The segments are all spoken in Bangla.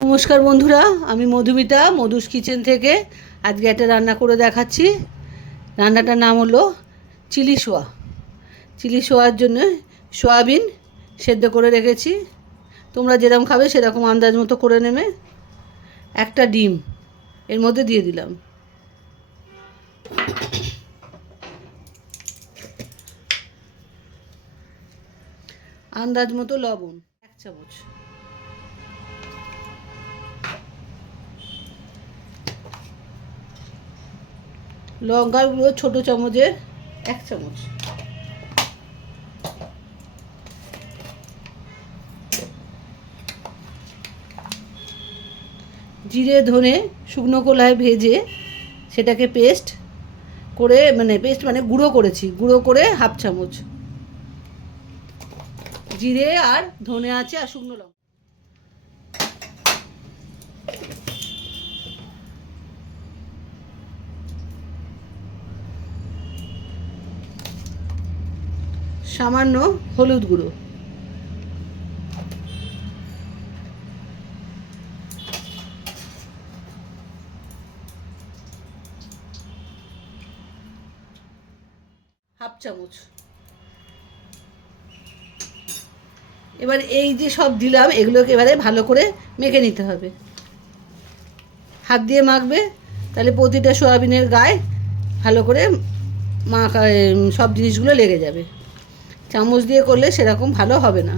নমস্কার বন্ধুরা, আমি মধুমিতা মধুস কিচেন থেকে আজকে একটা রান্না করে দেখাচ্ছি। রান্নাটার নাম হলো চিলি সোয়া। চিলি সোয়ার জন্য সয়াবিন সেদ্ধ করে রেখেছি। তোমরা যেরকম খাবে সেরকম আন্দাজ মতো করে নেবে। একটা ডিম এর মধ্যে দিয়ে দিলাম। আন্দাজ মতো লবণ 1 চামচ। লঙ্কার গুঁড়ো ছোটো চামচের 1 চামচ। জিরে ধনে শুকনো কড়ায় ভেজে সেটাকে পেস্ট মানে গুঁড়ো করেছি। গুঁড়ো করে 1/2 চামচ জিরে আর ধনে আছে আর শুকনো লঙ্কা। সামান্য হলুদ গুঁড়ো। হাফ চামচ। এবার এই যে সব দিলাম এগুলোকে এবারে ভালো করে মেখে নিতে হবে। হাত দিয়ে মাখবে, তাহলে প্রতিটা সয়াবিনের গায়ে ভালো করে সব জিনিসগুলো লেগে যাবে। চামচ দিয়ে করলে সেরকম ভালো হবে না।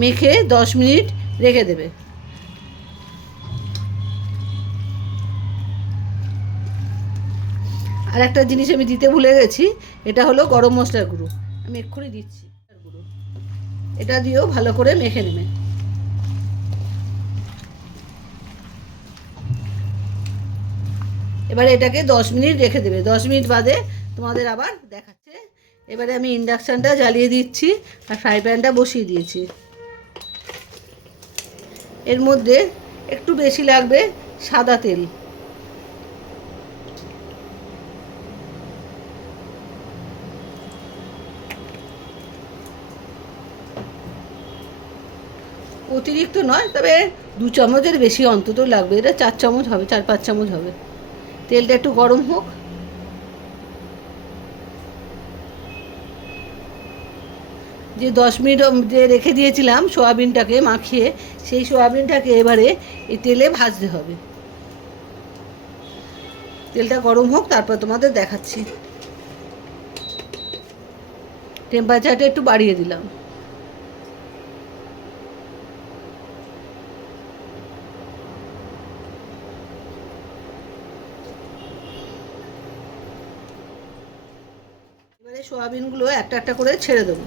মেখে 10 মিনিট রেখে দেবে। আর একটা জিনিস আমি দিতে ভুলে গেছি, এটা হলো গরম মশলার গুঁড়ো। আমি এক্ষুনি দিচ্ছি গুঁড়ো। এটা দিয়েও ভালো করে মেখে নেবে। এবারে এটাকে 10 মিনিট রেখে দেবে। 10 মিনিট বাদে তোমাদের আবার দেখাচ্ছে। এবারে আমি ইন্ডাকশানটা জ্বালিয়ে দিচ্ছি আর ফ্রাই প্যানটা বসিয়ে দিয়েছি। এর মধ্যে একটু বেশি লাগবে সাদা তেল। অতিরিক্ত নয়, তবে 2 চামচের বেশি অন্তত লাগবে। এটা 4 চামচ হবে, 4-5 চামচ হবে। তেলটা একটু গরম হোক। যে 10 মিনিট যে রেখে দিয়েছিলাম সয়াবিনটাকে মাখিয়ে, সেই সয়াবিনটাকে এবারে এই তেলে ভাজতে হবে। তেলটা গরম হোক, তারপর তোমাদের দেখাচ্ছি। টেম্পারেচারটা একটু বাড়িয়ে দিলাম। এবারে সয়াবিনগুলো একটা একটা করে ছেড়ে দেবো।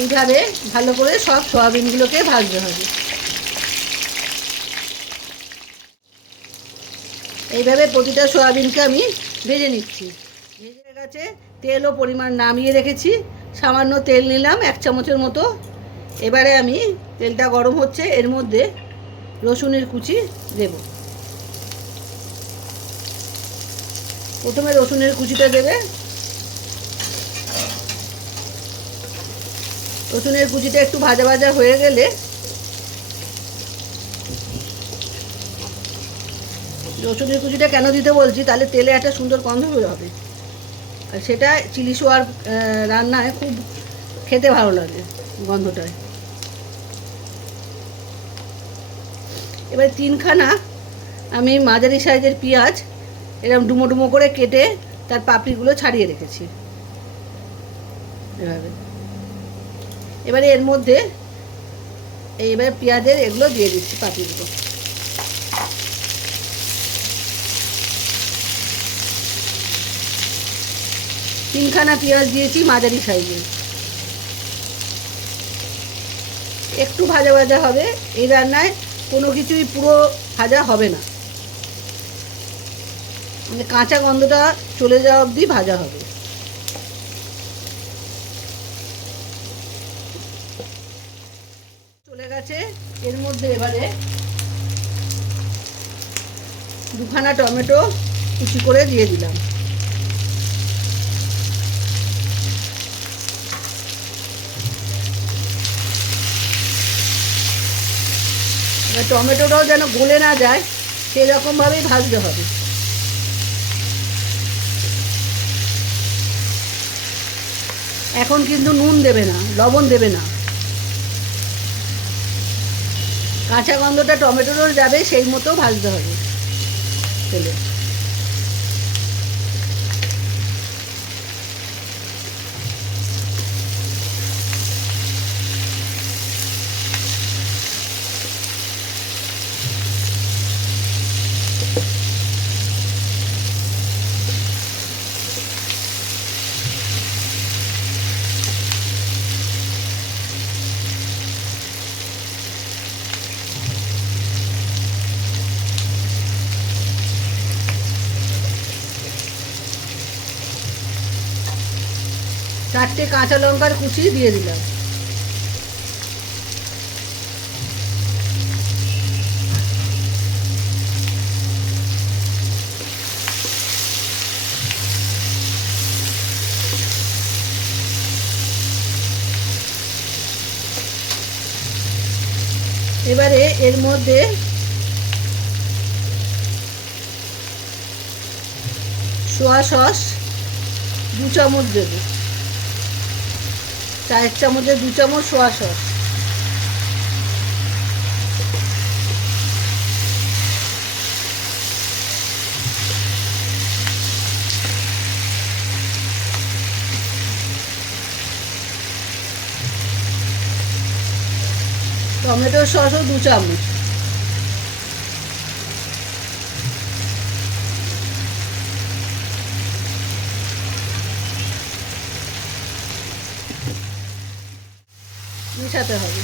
এইভাবে ভালো করে সব সয়াবিনগুলোকে ভাজতে হবে। এইভাবে প্রতিটা সয়াবিনকে আমি ভেজে নিচ্ছি। ভেজে গেছে, তেলও পরিমাণ নামিয়ে রেখেছি, সামান্য তেল নিলাম 1 চামচের মতো। এবারে আমি তেলটা গরম হচ্ছে, এর মধ্যে রসুনের কুচি দেব। প্রথমে রসুনের কুচিটা দেবে। রসুনের কুচিটা একটু ভাজা ভাজা হয়ে গেলে রসুনের কুচিটা কেন দিতে বলছি, তাহলে তেলে একটা সুন্দর গন্ধ বের হবে, আর সেটা চিলি সোয়ার রান্নায় খুব খেতে ভালো লাগে গন্ধটায়। এবার 3খানা আমি মাঝারি সাইজের পেঁয়াজ এরকম ডুমো ডুমো করে কেটে তার পাপড়িগুলো ছাড়িয়ে রেখেছি এভাবে। এবারে এর মধ্যে এইবার পেঁয়াজের এগুলো দিয়ে দিচ্ছি, পাপড়িগুলো। তিনখানা পেঁয়াজ দিয়েছি মাঝারি সাইজের। একটু ভাজা ভাজা হবে, এই রান্নায় কোনো কিছুই পুরো ভাজা হবে না, মানে কাঁচা গন্ধটা চলে যাওয়া অবধি ভাজা হবে। চলে গেছে, এর মধ্যে এবারে 2খানা টমেটো কুচি করে দিয়ে দিলাম। টমেটোটাও যেন গলে না যায় সেরকমভাবেই ভাজতে হবে। এখন কিন্তু নুন দেবে না, লবণ দেবে না, কাঁচা গন্ধটা টমেটোরও যাবে সেই মতো ভাজতে হবে তেলে। চারটে কাঁচা লঙ্কার কুচি দিয়ে দিলাম। এবারে এর মধ্যে সোয়া সস 2 চামচ দেব, 4 চামচে 2 চামচ সোয়া সস। টমেটোর সসও 2 চামচ। মিশাতে হবে।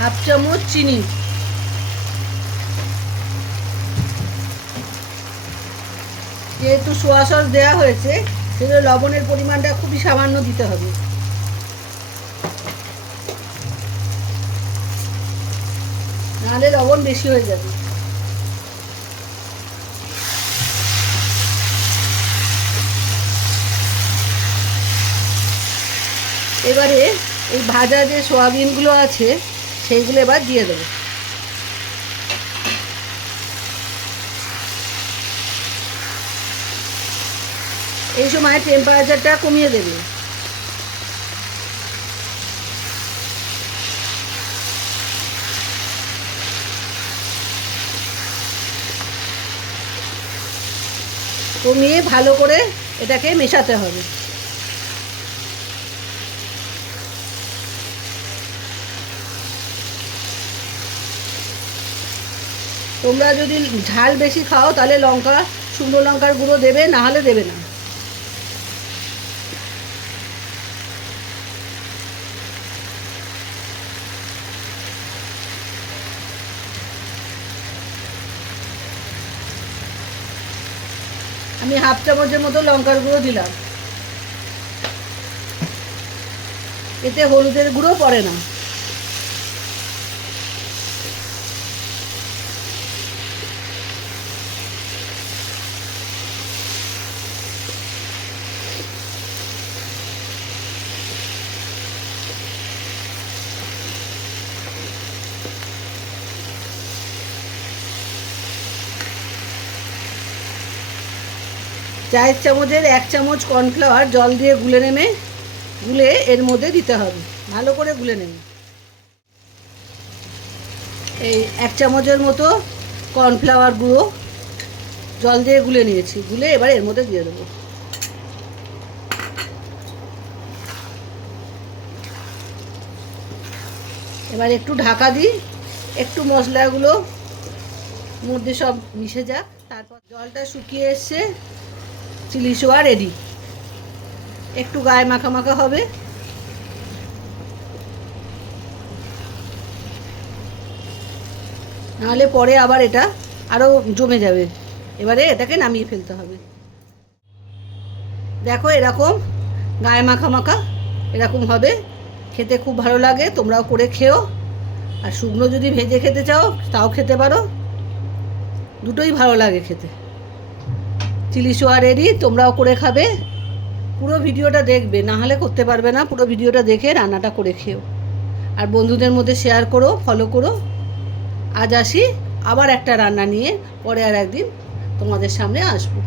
হাফ চামচ চিনি, যেহেতু সোয়া সস দেওয়া হয়েছে সেগুলো লবণের পরিমাণটা খুবই সামান্য দিতে হবে, নাহলে লবণ বেশি হয়ে যাবে। এবারে এই ভাজা যে সয়াবিনগুলো আছে সেইগুলো এবার দিয়ে দেবো। এই সময় টেম্পারেচারটা কমিয়ে দেবে। কমিয়ে ভালো করে এটাকে মেশাতে হবে। তোমরা যদি ঝাল বেশি খাও তাহলে লঙ্কা, শুকনো লঙ্কার গুঁড়ো দেবে, না হলে দেবে না। আমি হাফ চামচের মতো লঙ্কার গুঁড়ো দিলাম, এতে হলুদের গুঁড়ো পড়ে না। চায়ের চামচের 1 চামচ কর্নফ্লাওয়ার জল দিয়ে গুলে এর মধ্যে দিতে হবে, ভালো করে গুলে নেবে। এই 1 চামচের মতো কর্নফ্লাওয়ার গুঁড়ো জল দিয়ে গুলে নিয়েছি, গুলে এবার এর মধ্যে দিয়ে দেবো। এবার একটু ঢাকা দিই, একটু মশলাগুলো মধ্যে সব মিশে যাক। তারপর জলটা শুকিয়ে এসছে, চিলি সোয়া রেডি। একটু গায়ে মাখা মাখা হবে, নাহলে পরে আবার এটা আরও জমে যাবে। এবারে এটাকে নামিয়ে ফেলতে হবে। দেখো এরকম গায়ে মাখা মাখা এরকম হবে, খেতে খুব ভালো লাগে। তোমরাও করে খেও, আর শুকনো যদি ভেজে খেতে চাও তাও খেতে পারো, দুটোই ভালো লাগে খেতে। চিলি সোয়া রেডি, তোমরাও করে খাবে। পুরো ভিডিওটা দেখবে, না হলে করতে পারবে না। পুরো ভিডিওটা দেখে রান্নাটা করে খেও, আর বন্ধুদের মধ্যে শেয়ার করো, ফলো করো। আজ আসি আবার একটা রান্না নিয়ে, পরে আর একদিন তোমাদের সামনে আসবো।